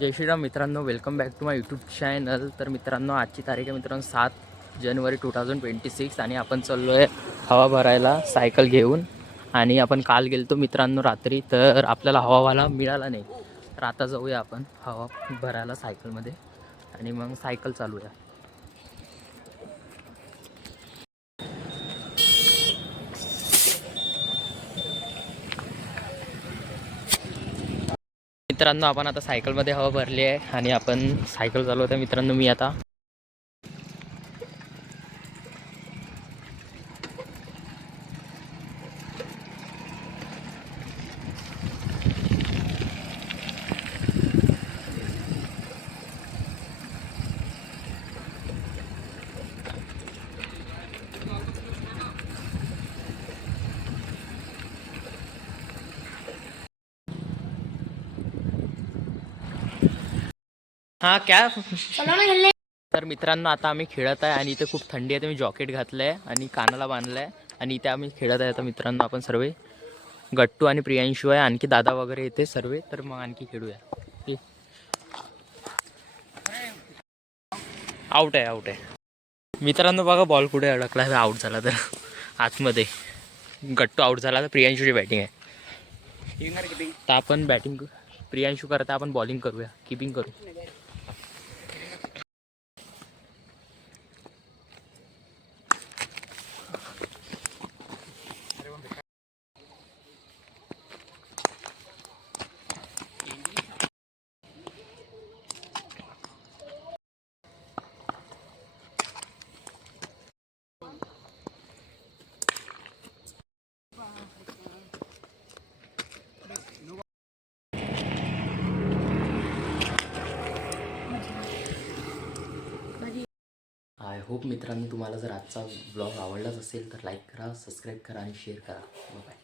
जय श्रीराम मित्रांनो welcome back to my YouTube channel तर मित्रांनो आजची तारीख आहे मित्रांनो सात जानेवारी टू थाउजंड ट्वेंटी सिक्स आणि आपण चाललो आहे हवा भरायला सायकल घेऊन. आणि आपण काल गेलतो मित्रांनो रात्री तर आपल्याला हवावाला मिळाला नाही. तर आता जाऊया आपण हवा भरायला सायकलमध्ये आणि मग सायकल चालूया. मित्रांनो आपण आता सायकलमध्ये हवा भरली आहे आणि आपण सायकल चालवतो मित्रांनो मी आता. हा क्या? तर मित्रांनो आता आम्ही खेळत आहे आणि इथे खूप थंडी आहे तर मी जॉकेट घातलं आहे आणि कानाला बांधलं आहे आणि इथे आम्ही खेळत आहे. आता मित्रांनो आपण सर्व गट्टू आणि प्रियांशू आहे. आणखी दादा वगैरे येते सर्व तर मग आणखी खेळूया. आउट आहे आउट आहे. मित्रांनो बघा बॉल कुठे अडकला आहे. आउट झाला तर. आतमध्ये. गट्टू आउट झाला तर प्रियांशूची बॅटिंग आहे. तर आपण बॅटिंग प्रियांशू करता आपण बॉलिंग करूया. किपिंग करू. आय होप मित्रांनो तुम्हाला जर आजचा ब्लॉग आवडलाच असेल तर लाईक करा सबस्क्राईब करा आणि शेअर करा. बाय